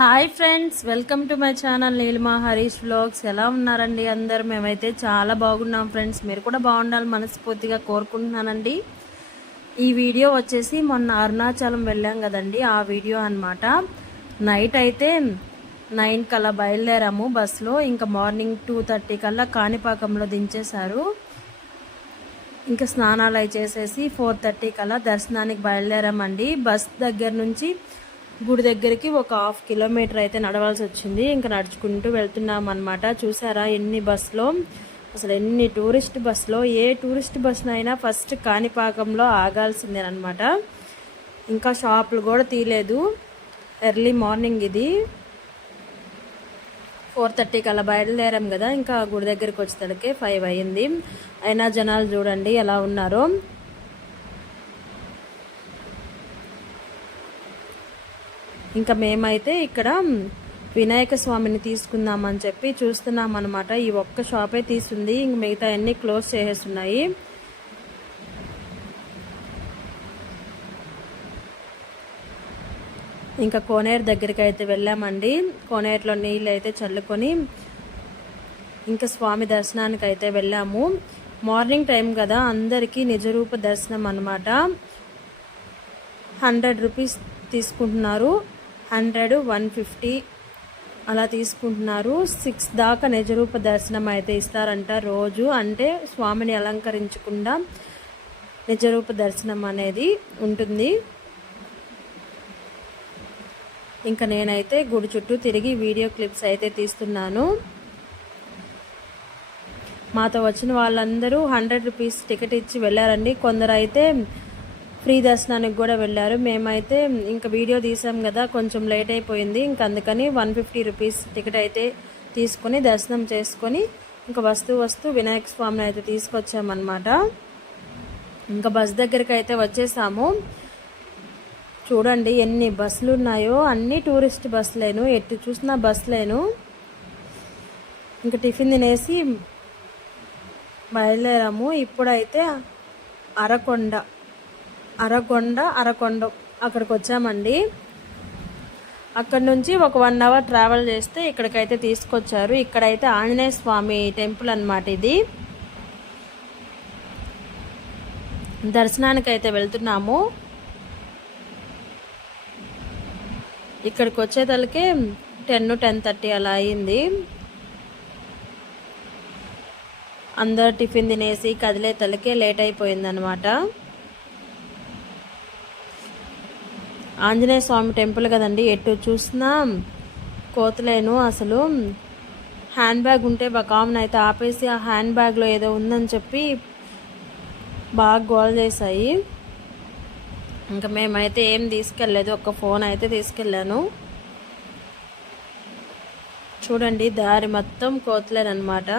Hi friends, welcome to my channel Neelima Harish vlogs. ఎలా ఉన్నారండి అందరు? మేమైతే చాలా బాగున్నాం ఫ్రెండ్స్. మీరు కూడా బాగుండాలి మనస్ఫూర్తిగా కోరుకుంటున్నానండి. ఈ వీడియో వచ్చేసి మొన్న అరుణాచలం వెళ్ళాం కదండి, ఆ వీడియో అనమాట. నైట్ అయితే 9 కల్లా బయలుదేరాము బస్సులో. ఇంకా మార్నింగ్ 2:30 కల్లా కాణిపాకంలో దించేశారు. ఇంకా స్నానాలు అవి చేసేసి 4:30 కల్లా దర్శనానికి బయలుదేరామండి. బస్ దగ్గర నుంచి గుడి దగ్గరికి ఒక 1/2 కిలోమీటర్ అయితే నడవాల్సి వచ్చింది. ఇంకా నడుచుకుంటూ వెళ్తున్నాం అనమాట. చూసారా ఎన్ని బస్సులో, అసలు ఎన్ని టూరిస్ట్ బస్సులో. ఏ టూరిస్ట్ బస్సునైనా ఫస్ట్ కాణిపాకంలో ఆగాల్సిందేనమాట. ఇంకా షాపులు కూడా తీయలేదు. ఎర్లీ మార్నింగ్ ఇది 4:30 కల్లా బయలుదేరాం కదా. ఇంకా గుడి దగ్గరికి వచ్చేసరికి 5 అయ్యింది. అయినా జనాలు చూడండి ఎలా ఉన్నారో. ఇంకా మేమైతే ఇక్కడ వినాయక స్వామిని తీసుకుందామని చెప్పి చూస్తున్నాం అనమాట. ఈ ఒక్క షాపే తీసుంది, ఇంక మిగతా అన్ని క్లోజ్ చేసేస్తున్నాయి. ఇంకా కోనేరు దగ్గరికి అయితే వెళ్ళామండి. కోనేరులో నీళ్ళు అయితే చల్లుకొని ఇంకా స్వామి దర్శనానికి అయితే వెళ్ళాము. మార్నింగ్ టైం కదా, అందరికీ నిజరూప దర్శనం అనమాట. 100 రూపీస్ తీసుకుంటున్నారు. 100, 150 అలా తీసుకుంటున్నారు. 6 దాకా నిజరూప దర్శనం అయితే ఇస్తారంట రోజు. అంటే స్వామిని అలంకరించకుండా నిజరూప దర్శనం అనేది ఉంటుంది. ఇంకా నేనైతే గుడి చుట్టూ తిరిగి వీడియో క్లిప్స్ అయితే తీస్తున్నాను. మాతో వచ్చిన వాళ్ళందరూ 100 రూపీస్ టికెట్ ఇచ్చి వెళ్ళారండి. కొందరు అయితే ఫ్రీ దర్శనానికి కూడా వెళ్ళారు. మేమైతే ఇంకా వీడియో తీసాం కదా, కొంచెం లేట్ అయిపోయింది. ఇంకా అందుకని 150 రూపీస్ టికెట్ అయితే తీసుకొని దర్శనం చేసుకొని ఇంకా వస్తూ వినాయక స్వామిని అయితే తీసుకొచ్చామన్నమాట. ఇంకా బస్ దగ్గరికి అయితే వచ్చేసాము. చూడండి ఎన్ని బస్సులు ఉన్నాయో, అన్ని టూరిస్ట్ బస్సులేను, ఎటు చూసినా బస్సులేను. ఇంకా టిఫిన్ తినేసి బయలుదేరాము. ఇప్పుడైతే అరకొండ అక్కడికి వచ్చామండి. అక్కడ నుంచి ఒక 1 అవర్ ట్రావెల్ చేస్తే ఇక్కడికైతే తీసుకొచ్చారు. ఇక్కడైతే ఆంజనేయ స్వామి టెంపుల్ అన్నమాట. ఇది దర్శనానికి అయితే వెళ్తున్నాము. ఇక్కడికి వచ్చేతలకే 10-10:30 అలా అయింది. అందరు టిఫిన్ తినేసి కదిలే తలకే లేట్ అయిపోయిందనమాట. ఆంజనేయ స్వామి టెంపుల్ కదండి, ఎటు చూసినా కోతలేను. అసలు హ్యాండ్ బ్యాగ్ ఉంటే ఒక ఆమెను అయితే ఆపేసి ఆ హ్యాండ్ బ్యాగ్లో ఏదో ఉందని చెప్పి బాగా గోల్ చేశాయి. ఇంకా మేమైతే ఏం తీసుకెళ్ళలేదు, ఒక ఫోన్ అయితే తీసుకెళ్ళాను. చూడండి దారి మొత్తం కోతలేనమాట.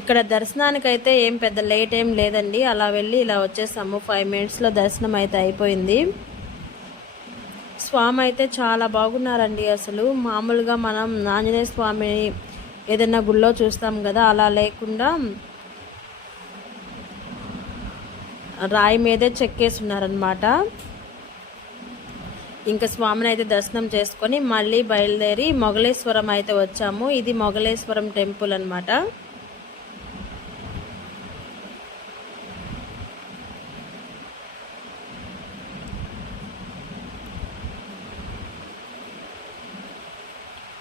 ఇక్కడ దర్శనానికి అయితే ఏం పెద్ద లేట్ ఏం లేదండి. అలా వెళ్ళి ఇలా వచ్చేసాము. 5 మినిట్స్లో దర్శనం అయితే అయిపోయింది. స్వామి అయితే చాలా బాగున్నారండి. అసలు మామూలుగా మనం ఆంజనేయ స్వామిని ఏదైనా గుళ్ళో చూస్తాం కదా, అలా లేకుండా రాయి మీదే చెక్కేసి ఉన్నారనమాట. ఇంకా స్వామిని అయితే దర్శనం చేసుకొని మళ్ళీ బయలుదేరి మొగలేశ్వరం అయితే వచ్చాము. ఇది మొగలేశ్వరం టెంపుల్ అనమాట.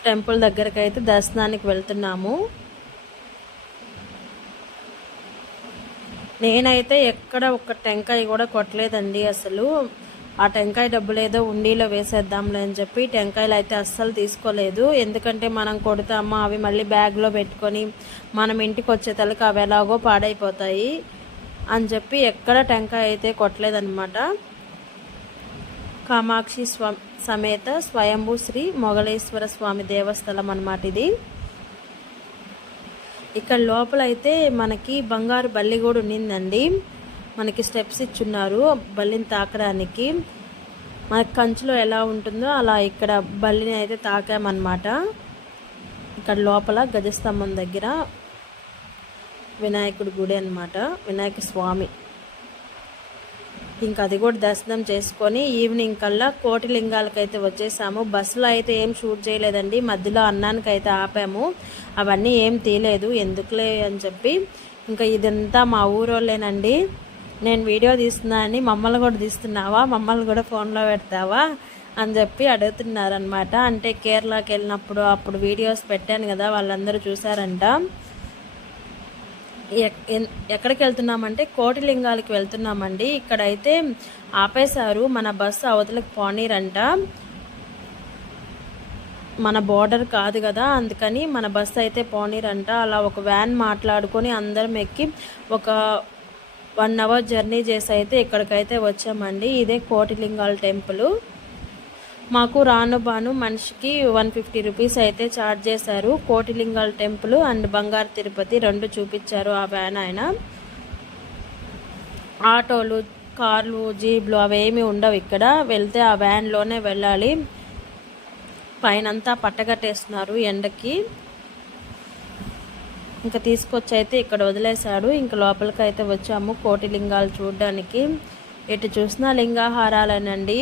టెంపుల్ దగ్గరికి అయితే దర్శనానికి వెళ్తున్నాము. నేనైతే ఎక్కడ ఒక్క టెంకాయ కూడా కొట్టలేదండి. అసలు ఆ టెంకాయ డబ్బులు ఏదో ఉండీలో వేసేద్దాంలే అని చెప్పి టెంకాయలు అయితే అస్సలు తీసుకోలేదు. ఎందుకంటే మనం కొడతామా, అవి మళ్ళీ బ్యాగ్లో పెట్టుకొని మనం ఇంటికి వచ్చేతలకి అవి ఎలాగో పాడైపోతాయి అని చెప్పి ఎక్కడ టెంకాయ అయితే కొట్టలేదన్నమాట. కామాక్షి సమేత స్వయంభూ శ్రీ మొగలేశ్వర స్వామి దేవస్థలం అన్నమాట ఇది. ఇక్కడ లోపల అయితే మనకి బంగారు బల్లి కూడా ఉన్నిందండి. మనకి స్టెప్స్ ఇచ్చున్నారు బల్లిని తాకడానికి. మనకి కంచులో ఎలా ఉంటుందో అలా ఇక్కడ బల్లిని అయితే తాకామన్నమాట. ఇక్కడ లోపల గజస్తంభం దగ్గర వినాయకుడి గుడి అన్నమాట, వినాయక స్వామి. ఇంకా అది కూడా దర్శనం చేసుకొని ఈవినింగ్ కల్లా కోటిలింగాలకైతే వచ్చేసాము. బస్సులో అయితే ఏం షూట్ చేయలేదండి, మధ్యలో అన్నానికి అయితే ఆపాము, అవన్నీ ఏం తీయలేదు ఎందుకులే అని చెప్పి. ఇంకా ఇదంతా మా ఊరోళ్ళేనండి. నేను వీడియో తీస్తున్నానని మమ్మల్ని కూడా తీస్తున్నావా, మమ్మల్ని కూడా ఫోన్లో పెడతావా అని చెప్పి అడుగుతున్నారనమాట. అంటే కేరళకి వెళ్ళినప్పుడు అప్పుడు వీడియోస్ పెట్టాను కదా, వాళ్ళందరూ చూసారంట. ఎక్కడికి వెళ్తున్నామంటే కోటిలింగాలకి వెళ్తున్నామండి. ఇక్కడైతే ఆపేశారు, మన బస్సు అవతలకి పోనీరంట, మన బోర్డర్ కాదు కదా, అందుకని మన బస్సు అయితే పోనీరంట. అలా ఒక వ్యాన్ మాట్లాడుకొని అందరం ఎక్కి ఒక 1 అవర్ జర్నీ చేసి అయితే ఇక్కడికైతే వచ్చామండి. ఇదే కోటిలింగాల టెంపుల్. మాకు రాను బాను మనిషికి 150 రూపీస్ అయితే ఛార్జ్ చేశారు. కోటిలింగాల టెంపుల్ అండ్ బంగారు తిరుపతి 2 చూపించారు ఆ వ్యాన్ ఆయన. ఆటోలు, కార్లు, జీబ్లు అవేమీ ఉండవు ఇక్కడ. వెళ్తే ఆ వ్యాన్లోనే వెళ్ళాలి. పైనంతా పట్టగట్టేస్తున్నారు ఎండకి. ఇంకా తీసుకొచ్చి అయితే ఇక్కడ వదిలేశాడు. ఇంకా లోపలికి అయితే వచ్చాము కోటిలింగాలు చూడడానికి. ఎటు చూసినా లింగాహారాలేనండి.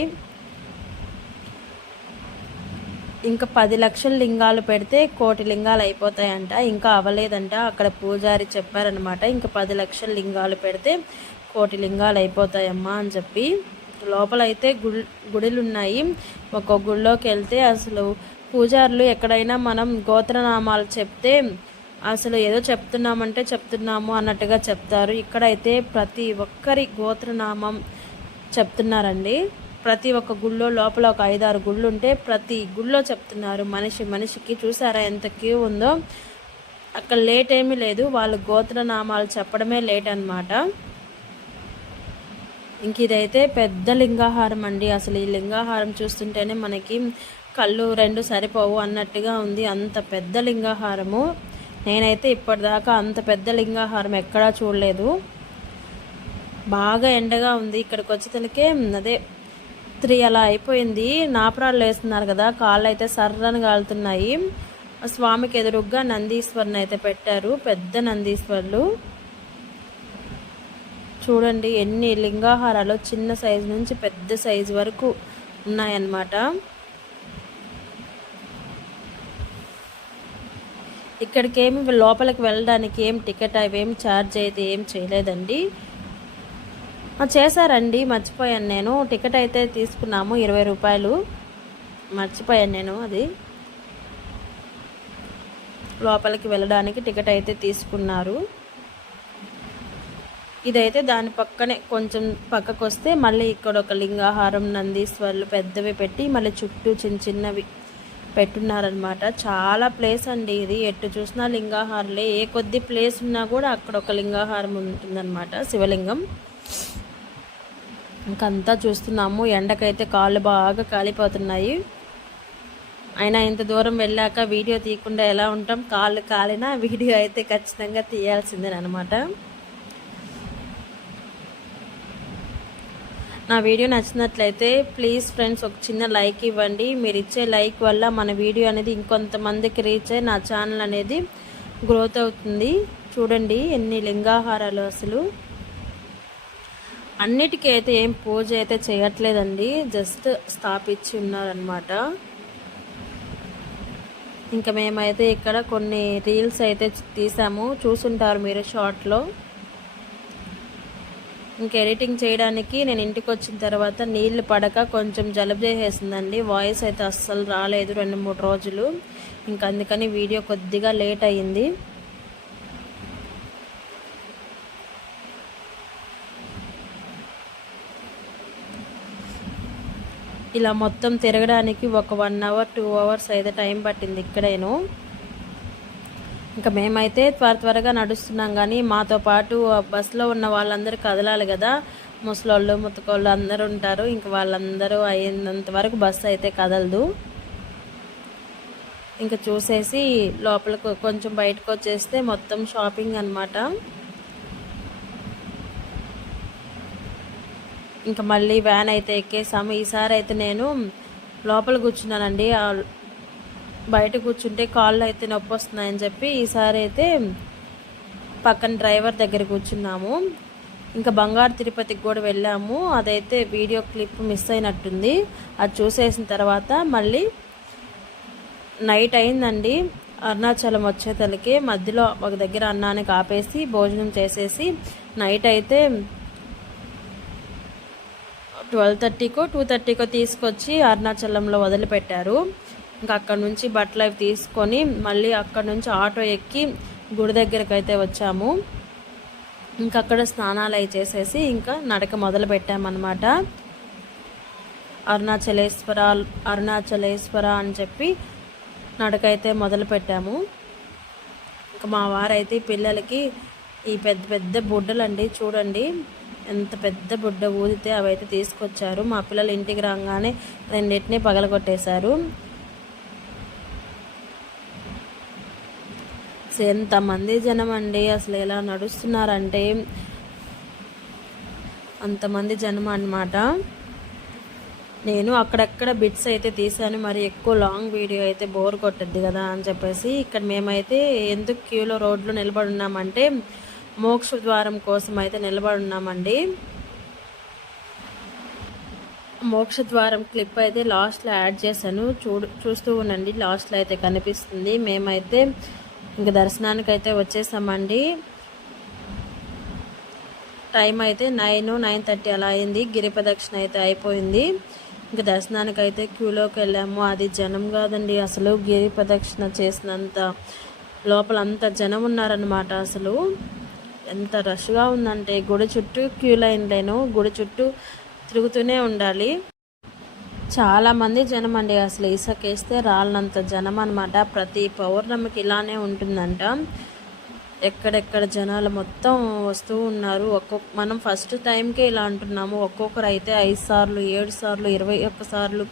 ఇంకా 10 లక్షల లింగాలు పెడితే కోటి లింగాలు అయిపోతాయంట. ఇంకా అవ్వలేదంట, అక్కడ పూజారి చెప్పారనమాట. ఇంకా 10 లక్షల లింగాలు పెడితే కోటి లింగాలు అయిపోతాయమ్మా అని చెప్పి. లోపల అయితే గుడులు ఉన్నాయి. ఒక్కొక్క గుడిలోకి వెళ్తే అసలు పూజారులు ఎక్కడైనా మనం గోత్రనామాలు చెప్తే అసలు ఏదో చెప్తున్నామంటే చెప్తున్నాము అన్నట్టుగా చెప్తారు. ఇక్కడైతే ప్రతి ఒక్కరి గోత్రనామం చెప్తున్నారండి. ప్రతి ఒక్క గుళ్ళో లోపల ఒక 5-6 గుళ్ళు ఉంటే ప్రతి గుళ్ళో చెప్తున్నారు. మనిషికి చూసారా ఎంత క్యూ ఉందో. అక్కడ లేట్ ఏమీ లేదు, వాళ్ళు గోత్రనామాలు చెప్పడమే లేట్ అనమాట. ఇంక ఇదైతే పెద్ద లింగాహారం అండి. అసలు ఈ లింగాహారం చూస్తుంటేనే మనకి కళ్ళు 2 సరిపోవు అన్నట్టుగా ఉంది, అంత పెద్ద లింగాహారము. నేనైతే ఇప్పటిదాకా అంత పెద్ద లింగాహారం ఎక్కడా చూడలేదు. బాగా ఎండగా ఉంది. ఇక్కడికి వచ్చేతలకే అదే 3 అలా అయిపోయింది. నాపరాలు వేస్తున్నారు కదా, కాళ్ళు అయితే సర్రని కాలుతున్నాయి. స్వామికి ఎదురుగ్గా నందీశ్వరుని అయితే పెట్టారు, పెద్ద నందీశ్వరులు. చూడండి ఎన్ని లింగాహారాలు, చిన్న సైజు నుంచి పెద్ద సైజు వరకు ఉన్నాయన్నమాట. ఇక్కడికి ఏమి లోపలికి వెళ్ళడానికి ఏం టికెట్ అవేమి ఛార్జ్ అయితే ఏం చేయలేదండి. చేశారండి, మర్చిపోయాను నేను. టికెట్ అయితే తీసుకున్నాము 20 రూపాయలు, మర్చిపోయాను నేను. అది లోపలికి వెళ్ళడానికి టికెట్ అయితే తీసుకున్నారు. ఇదైతే దాని పక్కనే కొంచెం పక్కకు వస్తే మళ్ళీ ఇక్కడ ఒక లింగాహారం నందీశ్వర్లు పెద్దవి పెట్టి మళ్ళీ చుట్టూ చిన్న చిన్నవి పెట్టున్నారనమాట. చాలా ప్లేస్ అండి ఇది, ఎటు చూసినా లింగాహారాలే. ఏ కొద్ది ప్లేస్ ఉన్నా కూడా అక్కడ ఒక లింగాహారం ఉంటుందన్నమాట, శివలింగం. ఇంకంతా చూస్తున్నాము. ఎండకైతే కాళ్ళు బాగా కాలిపోతున్నాయి. అయినా ఇంత దూరం వెళ్ళాక వీడియో తీయకుండా ఎలా ఉంటాం, కాళ్ళు కాలినా వీడియో అయితే ఖచ్చితంగా తీయాల్సిందేనమాట. నా వీడియో నచ్చినట్లయితే ప్లీజ్ ఫ్రెండ్స్ ఒక చిన్న లైక్ ఇవ్వండి. మీరు ఇచ్చే లైక్ వల్ల మన వీడియో అనేది ఇంకొంతమందికి రీచ్ అయ్యి నా ఛానల్ అనేది గ్రోత్ అవుతుంది. చూడండి ఎన్ని లింగాహారాలు. అసలు అన్నిటికీ అయితే ఏం పూజ అయితే చేయట్లేదండి, జస్ట్ స్థాపించి ఉన్నారనమాట. ఇంకా మేమైతే ఇక్కడ కొన్ని రీల్స్ అయితే తీసాము, చూసుంటారు మీరు షార్ట్లో. ఇంక ఎడిటింగ్ చేయడానికి నేను ఇంటికి వచ్చిన తర్వాత నీళ్ళు పడక కొంచెం జలుబు చేసేసిందండి. వాయిస్ అయితే అస్సలు రాలేదు 2-3 రోజులు. ఇంక అందుకని వీడియో కొద్దిగా లేట్ అయ్యింది. ఇలా మొత్తం తిరగడానికి ఒక 1 అవర్ 2 అవర్స్ అయితే టైం పట్టింది ఇక్కడేను. ఇంకా మేమైతే త్వరగా నడుస్తున్నాం, కానీ మాతో పాటు బస్సులో ఉన్న వాళ్ళందరూ కదలాలి కదా, ముసలోళ్ళు ముతకోళ్ళు అందరూ ఉంటారు. ఇంక వాళ్ళందరూ అయినంత వరకు బస్సు అయితే కదలదు. ఇంకా చూసేసి లోపలికి కొంచెం బయటకు వచ్చేస్తే మొత్తం షాపింగ్ అనమాట. ఇంకా మళ్ళీ వ్యాన్ అయితే ఎక్కేసాము. ఈసారి అయితే నేను లోపల కూర్చున్నానండి, బయట కూర్చుంటే కాళ్ళు అయితే నొప్పి వస్తున్నాయని చెప్పి ఈసారి అయితే పక్కన డ్రైవర్ దగ్గర కూర్చున్నాము. ఇంకా బంగారు తిరుపతికి కూడా వెళ్ళాము. అదైతే వీడియో క్లిప్ మిస్ అయినట్టుంది. అది చూసేసిన తర్వాత మళ్ళీ నైట్ అయిందండి. అరుణాచలం వచ్చేతలకి మధ్యలో ఒక దగ్గర అన్నానికి ఆపేసి భోజనం చేసేసి నైట్ అయితే 12:30కో 2:30కో తీసుకొచ్చి అరుణాచలంలో వదిలిపెట్టారు. ఇంకా అక్కడ నుంచి బట్టలు అవి తీసుకొని మళ్ళీ అక్కడ నుంచి ఆటో ఎక్కి గుడి దగ్గరికి అయితే వచ్చాము. ఇంకా అక్కడ స్నానాలు అవి చేసేసి ఇంకా నడక మొదలు పెట్టామన్నమాట. అరుణాచలేశ్వర అని చెప్పి నడకైతే మొదలు పెట్టాము. ఇంకా మా వారైతే పిల్లలకి ఈ పెద్ద పెద్ద బుడ్డలు అండి, చూడండి ఎంత పెద్ద బుడ్డ ఊదితే అవైతే తీసుకొచ్చారు. మా పిల్లలు ఇంటికి రాగానే రెండింటినీ పగలగొట్టేశారు. ఎంతమంది జనం అండి, అసలు ఎలా నడుస్తున్నారంటే అంతమంది జనం అన్నమాట. నేను అక్కడక్కడ బిట్స్ అయితే తీసాను, మరి ఎక్కువ లాంగ్ వీడియో అయితే బోర్ కొట్టద్ది కదా అని చెప్పేసి. ఇక్కడ మేమైతే ఎందుకు క్యూలో రోడ్లో నిలబడి ఉన్నామంటే మోక్ష ద్వారం కోసం అయితే నిలబడి ఉన్నామండి. మోక్ష ద్వారం క్లిప్ అయితే లాస్ట్లో యాడ్ చేశాను, చూస్తూ ఉండండి. లాస్ట్లో అయితే కనిపిస్తుంది. మేమైతే ఇంక దర్శనానికి అయితే వచ్చేసామండి. టైం అయితే 9:30 అలా అయింది. గిరి ప్రదక్షిణ అయితే అయిపోయింది. ఇంక దర్శనానికి అయితే క్యూలోకి వెళ్ళాము. అది జనం కాదండి, అసలు గిరి ప్రదక్షిణ చేసినంత లోపల అంత జనం ఉన్నారనమాట. అసలు ఎంత రష్గా ఉందంటే గుడి చుట్టూ క్యూ లైన్లేను, గుడి చుట్టూ తిరుగుతూనే ఉండాలి. చాలామంది జనం అండి, అసలు ఇసుకేస్తే రాళ్ళంత జనం అనమాట. ప్రతి పౌర్ణమికి ఇలానే ఉంటుందంట. ఎక్కడెక్కడ జనాలు మొత్తం వస్తూ ఉన్నారు. మనం ఫస్ట్ టైంకే ఇలా అంటున్నాము, ఒక్కొక్కరు అయితే 5 సార్లు 7 సార్లు 21 సార్లు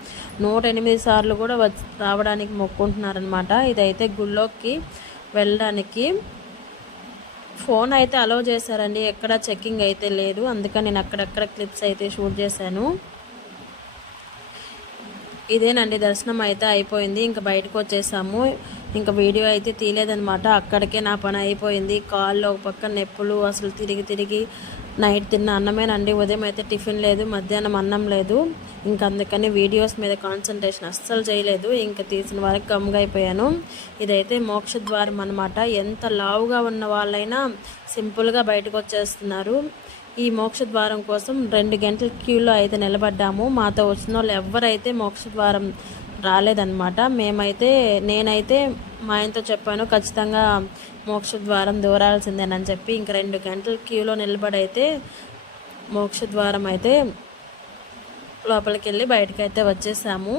108 సార్లు కూడా రావడానికి మొక్కుంటున్నారనమాట. ఇదైతే గుళ్ళోకి వెళ్ళడానికి ఫోన్ అయితే అలౌ చేశారండి, ఎక్కడ చెక్కింగ్ అయితే లేదు. అందుకని నేను అక్కడక్కడ క్లిప్స్ అయితే షూట్ చేశాను. ఇదేనండి దర్శనం అయితే అయిపోయింది. ఇంకా బయటకు వచ్చేసాము. ఇంకా వీడియో అయితే తీయలేదనమాట. అక్కడికే నా పని అయిపోయింది. కాళ్ళు ఒక పక్క నొప్పులు, అసలు తిరిగి నైట్ తిన్న అన్నమేనండి. ఉదయం అయితే టిఫిన్ లేదు, మధ్యాహ్నం అన్నం లేదు. ఇంకా అందుకని వీడియోస్ మీద కాన్సన్ట్రేషన్ అస్సలు చేయలేదు. ఇంకా తీసిన వరకు గమ్గా అయిపోయాను. ఇదైతే మోక్ష ద్వారం అనమాట. ఎంత లావుగా ఉన్న వాళ్ళైనా సింపుల్గా బయటకు వచ్చేస్తున్నారు. ఈ మోక్ష ద్వారం కోసం 2 గంటల క్యూలో అయితే నిలబడ్డాము. మాతో వచ్చిన వాళ్ళు ఎవరైతే మోక్ష ద్వారం రాలేదన్నమాట. నేనైతే మా ఆయనతో చెప్పాను, ఖచ్చితంగా మోక్ష ద్వారం దూరాల్సిందేనని చెప్పి. ఇంక 2 గంటల క్యూలో నిలబడైతే మోక్ష ద్వారం అయితే లోపలికి వెళ్ళి బయటకు అయితే వచ్చేసాము.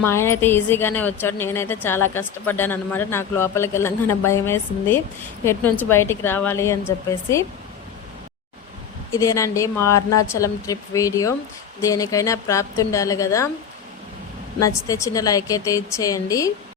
మా ఆయన అయితే ఈజీగానే వచ్చాడు, నేనైతే చాలా కష్టపడ్డాను అనమాట. నాకు లోపలికి వెళ్ళగానే భయం వేసింది, ఎటు నుంచి బయటికి రావాలి అని చెప్పేసి. ఇదేనండి మా అరుణాచలం ట్రిప్ వీడియో. దేనికైనా ప్రాప్తి ఉండాలి కదా. నచ్చితే చిన్న లైక్ అయితే ఇచ్చేయండి.